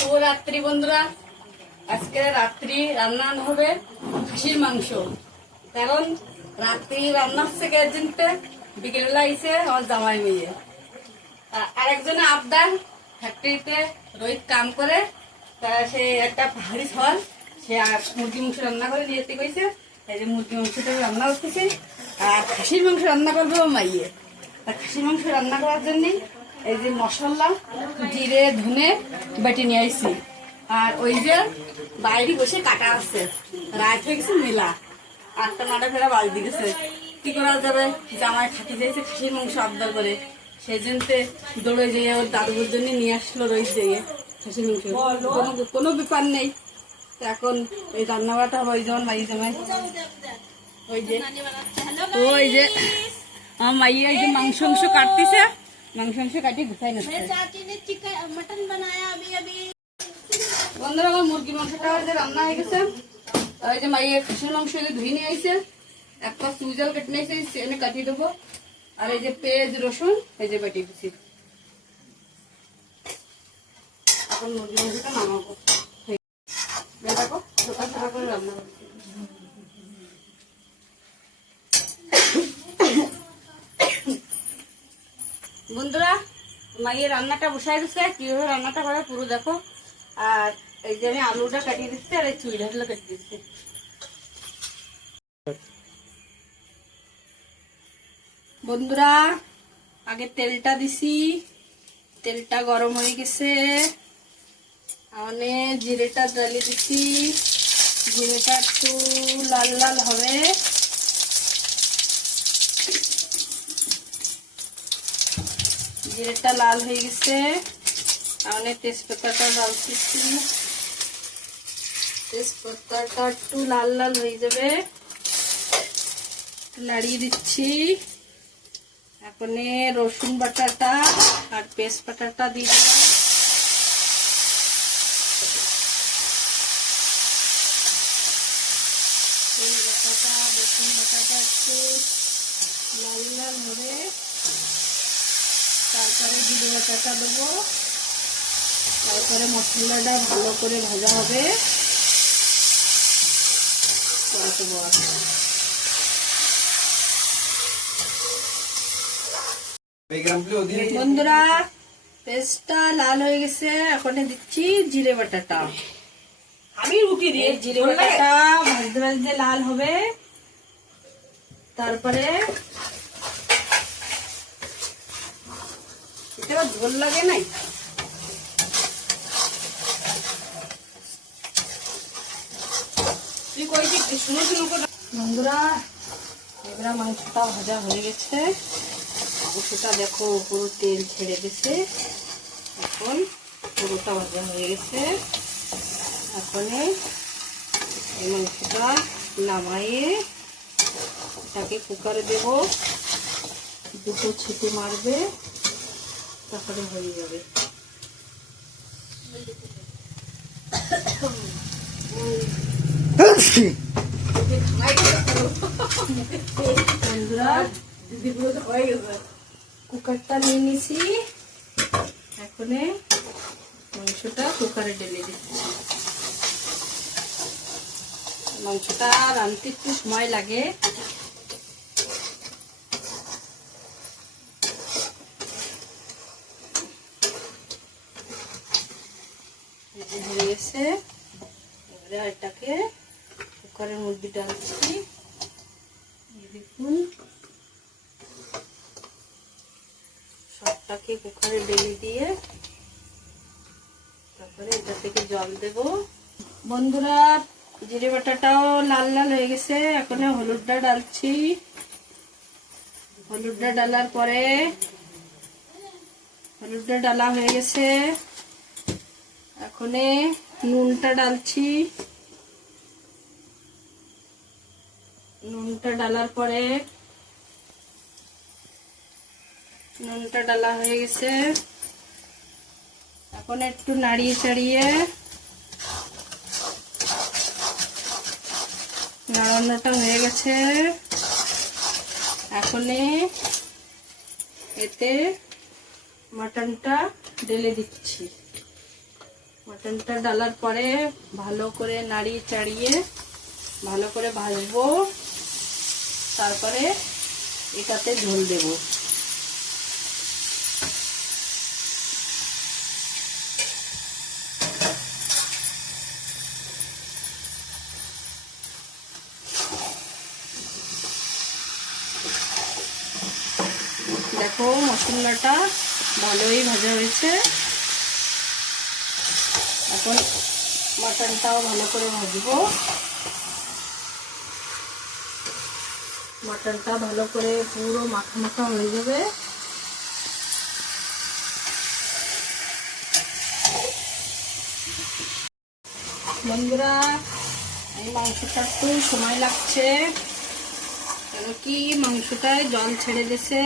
শুভরাত্রি বন্ধুরা। আজকে রাত্রি রান্না হবে খাসির মাংস। কারণ রাত্রি রান্না হচ্ছে গ্যাসেন্টে, বিকেলবেলা আইসে আমার জামাই মেয়ে। আরেকজনে আবদার ফ্যাক্টরিতে রোহিত কাম করে, সে একটা পাহাড়ি ফল সে মুরগি মাংস রান্না করে নিয়ে যেতে কইছে। এই যে মুরগি মাংসটা রান্না করতেছি, আর খাসির মাংস রান্না করবে ও মাইয়ে। খাসির মাংস রান্না করার জন্য এই যে মশলা জিরে ধনে বেটে নিয়ে আসছি। আর ওই যে বাইরে বসে কাটা আছে, রাত হয়ে গেছে মেলা, 8টা 9টা ফেরা বাজতে গেছে। কি করা যাবে, জামাই খাটি যাইছে খাসির মাংস আবদার করে, সেই জন্য দৌড়ে যেয়ে ওর দাদুর জন্য নিয়ে আসলো রইস যেয়ে খাসির মাংস। কোনো ব্যাপার নেই। এখন এই রান্না বাটা হয় যেমন মাই জামাই ওই যে আমার মাইয়া এই যে মাংস কাটতেছে, মাংস কাটিয়ে গুছাই না। বন্ধুরা আমার মুরগি মাংসটা যে রান্না হয়ে গেছে। ওই যে মাইয়া খাসির মাংস ধুয়ে নিয়ে আইছে, একটা সুইজাল কেটে নিয়েছে, সেনে কাটিয়ে দেবো। আর এই যে পেঁয়াজ রসুন এই যে বেটে দিচ্ছি। এখন মুরগি মাংসটা নামাবো। দেখো ছোটা ছোটা করে রান্না করছি। বন্ধুরা মাইয়ের রান্নাটা বসাই দিচ্ছে, কিভাবে রান্নাটা করে পুরো দেখো। আর এই যে আমি আলুটা কাটিয়ে দিচ্ছি, আর এই চুইডাগুলো কাটিয়ে দিচ্ছি। বন্ধুরা আগে তেলটা দিছি, তেলটা গরম হয়ে গেছে, অনেক জিরেটা জ্বালিয়ে দিছি। জিরেটা একটু লাল লাল হবে। জিরেটা লাল হয়ে গেছে, অনেক তেজপাতাটা জ্বালতেছি। তেজপাতাটা একটু লাল লাল হয়ে যাবে, নাড়িয়ে দিচ্ছি। এখন রসুন বাটাটা আর পেস্ট বাটাটা দিয়ে দিলাম। রসুন বাটাটা একটু লাল লাল হবে, তারপরে জিরে বাটাটা দেবো। তারপরে মশলাটা ভালো করে ভাজা হবে। বন্ধুরা পেস্টটা লাল হয়ে গেছে, এখন দিচ্ছি জিরে বাটাটা। আমি রুটি দিয়ে জিরে বাটাটা ভাজতে ভাজতে লাল হবে। তারপরে এটা ঝোল লাগে নাই, বন্ধুরা এবার মাংসটা ভাজা হয়ে গেছে। মাংসটা দেখো পুরো তেল ছেড়ে গেছে, এখন পুরোটা ভাজা হয়ে গেছে। এখন এই মাংসটা নামাইয়ে এটাকে কুকারে দেব, 2টো ছিটি মারবে, তারপরে হয়ে যাবে। কুকারটা নিয়ে নিছি, এখন মাংসটা কুকারে ঢেলে দিচ্ছি। মাংসটা রাঁধতে একটু সময় লাগে। হয়ে গেছে, এবারে এটাকে কুকারের মধ্যে ডালছি। দেখুন সবটাকে কুকারে ঢেলে দিয়ে তারপরে এটা থেকে জল দেব। বন্ধুরা জিরে বাটাটাও লাল লাল হয়ে গেছে, এখন হলুদটা ডালছি। হলুদটা ডালার পরে হলুদটা ডালা হয়ে গেছে, এখন নুনটা ডালছি। নুনটা ডালার পরে নুনটা ডালা হয়ে গেছে, এখন একটু নাড়িয়ে চাড়িয়ে নাড়ানোটা হয়ে গেছে। এখন এতে মাটনটা ঢেলে দিচ্ছি। মটনটা ডালার পরে ভালো করে নাড়িয়ে চাড়িয়ে ভালো করে ভাজবো, তারপরে এটাতে ঝোল দেব। দেখো মশলাটা ভালোই ভাজা হয়েছে। এখন মাটনটাও ভালো করে ভাজবো। মাটনটা ভালো করে পুরো মাখা মাখা হয়ে যাবে। বন্ধুরা, এই মাংসটা একটু সময় লাগছে, কেন কি মাংসটায় জল ছেড়ে দিয়েছে,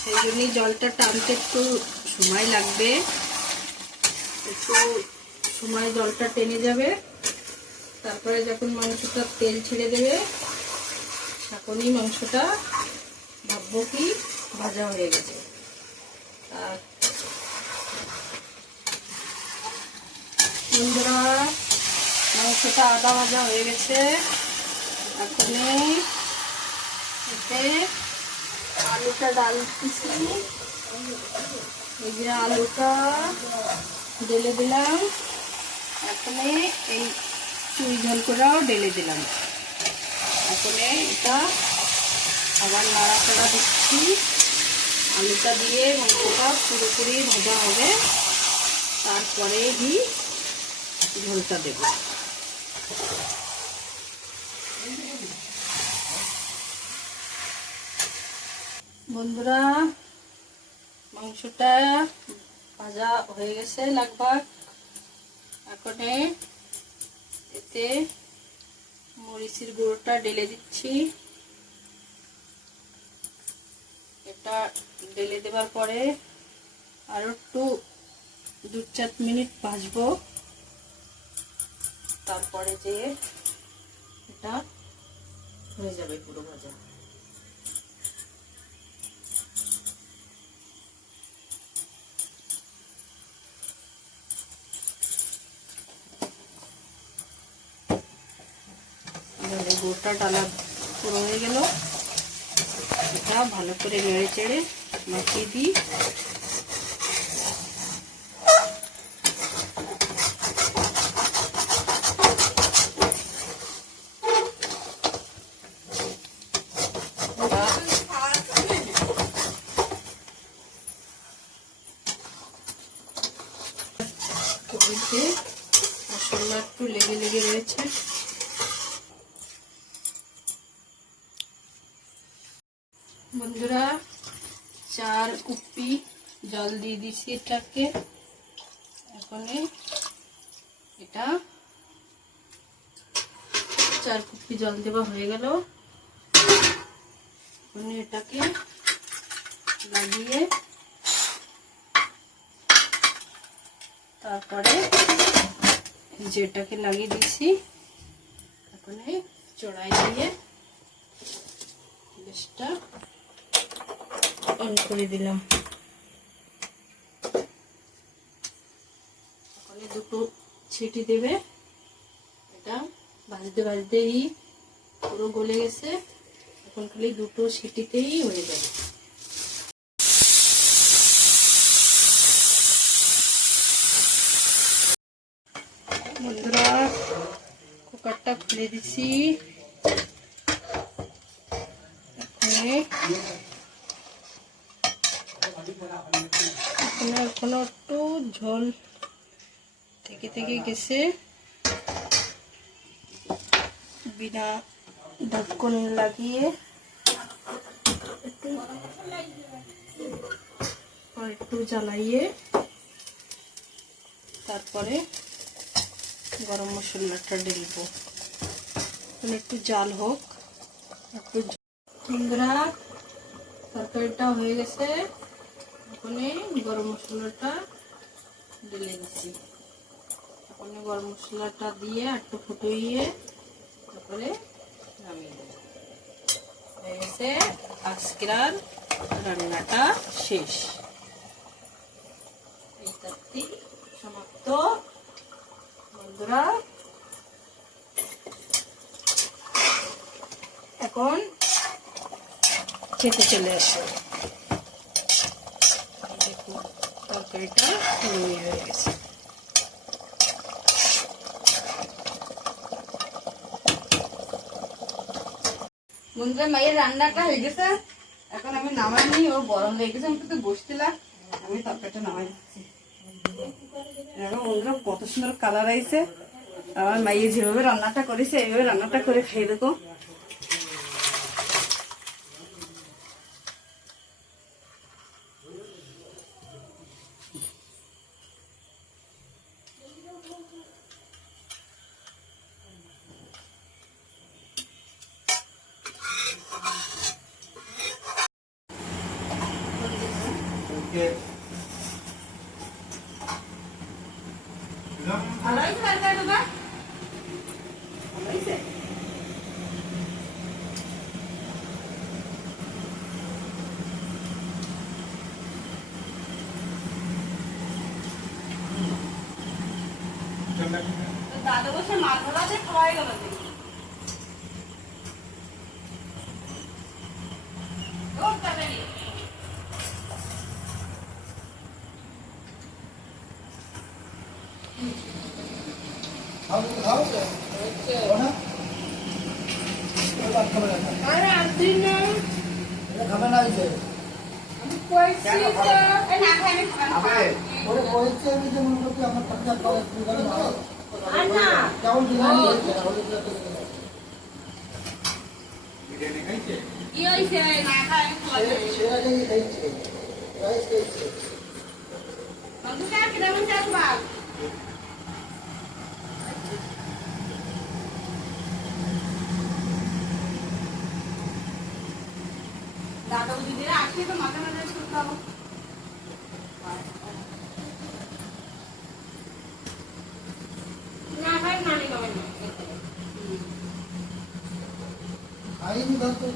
সেই জন্যই জলটা টানতে একটু সময় লাগবে। একটু সময় জলটা টেনে যাবে, তারপরে যখন মাংসটা তেল ছেড়ে দেবে তখনই মাংসটা ভাববো কি ভাজা হয়ে গেছে। আর বন্ধুরা, মাংসটা আদা ভাজা হয়ে গেছে। এখন এতে আলুটা ডালতেছি। এই যে আলুটা ঢেলে দিলাম, এখন এই চুই ঝোল করেও ঢেলে দিলাম। এখন এটা আবার নাড়াচাড়া দিচ্ছি। আলুটা দিয়ে মাংসটা পুরোপুরি ভাজা হবে, তারপরে ঝোলটা দেব। বন্ধুরা, মাংসটা ভাজা হয়ে গেছে লাগভাগ। এখন এতে মরিচের গুঁড়োটা ঢেলে দিচ্ছি। এটা ঢেলে দেওয়ার পরে আরো একটু 2-4 মিনিট ভাজবো, তারপরে যে এটা হয়ে যাবে পুরো ভাজা। গোটা ডালা পুরো হয়ে গেল। এটা ভালো করে নেড়ে চেড়ে মাখিয়ে দিই। মশলা একটু লেগে লেগে রয়েছে। বন্ধুরা, 4 কুপি জল দিয়ে দিছি এটাকে। এখন এটা 4 কুপি জল দেওয়া হয়ে গেল। এখন এটাকে লাগিয়ে তারপরে যেটাকে লাগিয়ে দিছি এখন চড়াই দিয়ে গ্যাসটা অন করে দিলাম। এখন দুটো ছিটি দেবে। এটা ভাজতে ভাজতেই পুরো গলে গেছে। এখন খালি দুটো সিটিতেই হয়ে যাবে। বন্ধুরা, কুকারটা খুলে দিছি। এখনো একটু ঝোল থেকে থেকে গেছে। বিনা ঢাকন লাগিয়ে একটু জ্বালাইয়ে তারপরে গরম মশলাটা ঢেলবো। একটু জাল হোক। একটু বন্ধুরা, তরকারিটা হয়ে গেছে। এখন গরম মশলাটা ঢেলে দিচ্ছি। এখন গরম মশলাটা দিয়ে একটু ফুটিয়ে তারপরে নামিয়ে দেবো। হয়ে গেছে, আজকের রান্নাটা শেষ। এই তরকারি সমাপ্ত। বন্ধুরা এখন খেতে চলে আসো। দেখুন তরকারিটা তৈরি হয়ে গেছে। বন্ধুরা মায়ের রান্নাটা হয়ে গেছে, এখন আমি নামাই নি, ও গরম লেগে গেছে, আমি তো বসছিলাম, আমি তরকারিটা নামাই দিচ্ছি। এখন বন্ধুরা কত সুন্দর কালার আইছে, আমার মাইয়ে যেভাবে রান্নাটা করেছে এইভাবে রান্নাটা করে খাই দেখো। ভালো হয়েছে তরকারিটা? ভালো হয়েছে? দাদা বসে মাছ ধরা দিয়ে খাওয়াই গেল দেখি। ও তরকারি আরে আসদিন না খাবে না হয়েছে আমি কইছি তো এই না খাই আমি খাবো ওরে বলছে আমি যে মনে করছি আমার টাকা পাওয়া শুরু করে না আর না কেমন বিরিয়ানি হয়েছে কি হইছে না খাই আমি খাবো সেরা যেই খাইছে রাইস খাইছে বন্ধু কা কি দাম চাস বাপ দাদা দিদি আসলে তো মাথা মাথা শুরু করব না ভাই মানে কবে না আইনি ধরতে